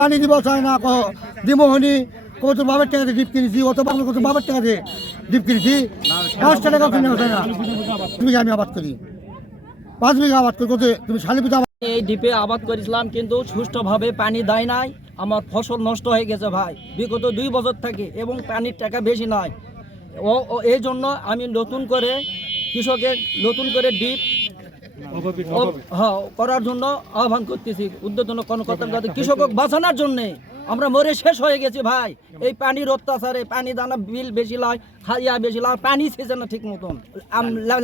পানি দিব চায় না কো দিমোহনি কত বাবার টাকা দিয়ে ডিপ কিনেছি অত বাবার কত বাবার টাকা দিয়ে ডিপ কিনেছি 5 টাকা কিনে হচ্ছে না। তুমি আমি আবাদ করি 5 বিঘা আবাদ করি তুমি শালিপুতা এই দ্বীপে আবাদ করেছিলাম কিন্তু সুষ্ঠুভাবে পানি দেয় নাই। আমার ফসল নষ্ট হয়ে গেছে ভাই, বিগত 2 বছর থেকে, এবং পানির টাকা বেশি নাই। এই জন্য আমি নতুন করে কৃষকের নতুন করে ডিপ করার জন্য আহ্বান করতেছি। উদ্বোধন কর্মকর্তার কৃষক বাঁচানোর জন্য আমরা মরে শেষ হয়ে গেছি ভাই। এই পানির অত্যাচারে পানি দানা বিল বেশি লয়, খাইয়া বেশি লয়, পানি ছেছে না ঠিক মতন।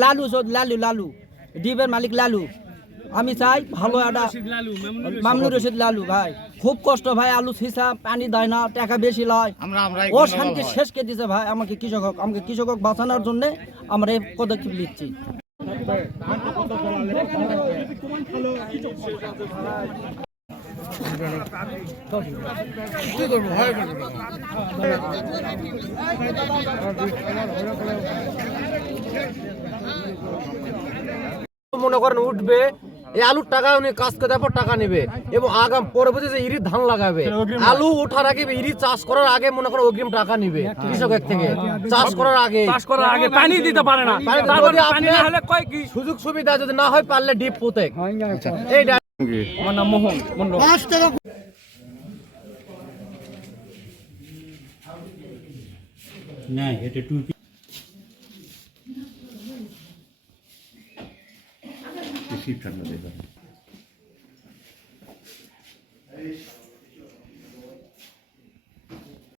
লালু লালু ডিপের মালিক লালু। আমি চাই ভালো একটা মামনুর রশিদ লালু ভাই, খুব কষ্ট ভাই। আলু ছিসা পানি দেয় না, টাকা বেশি লয়, ও শান্তি শেষকে দিছে ভাই। আমাকে কৃষক বাঁচানোর জন্য আমরা এই পদক্ষেপ নিচ্ছি। মনে করেন উঠবে এই আলুর টাকা উনি কাজ করে তারপর টাকা নেবে, এবং আগাম পরবর্তী যে ইরি ধান লাগাবে আলু ওঠার আগে ইরি চাষ করার আগে মনে করেন অগ্রিম টাকা নিবে কৃষকের থেকে। চাষ করার আগে পানি দিতে পারে না, সুযোগ সুবিধা যদি না হয় পারলে ডিপ পুঁতে। এই আমার নাম মোহন মন্ডল। 5 টাকা না এটা টুপি বেশি ঠান্ডা দেবে।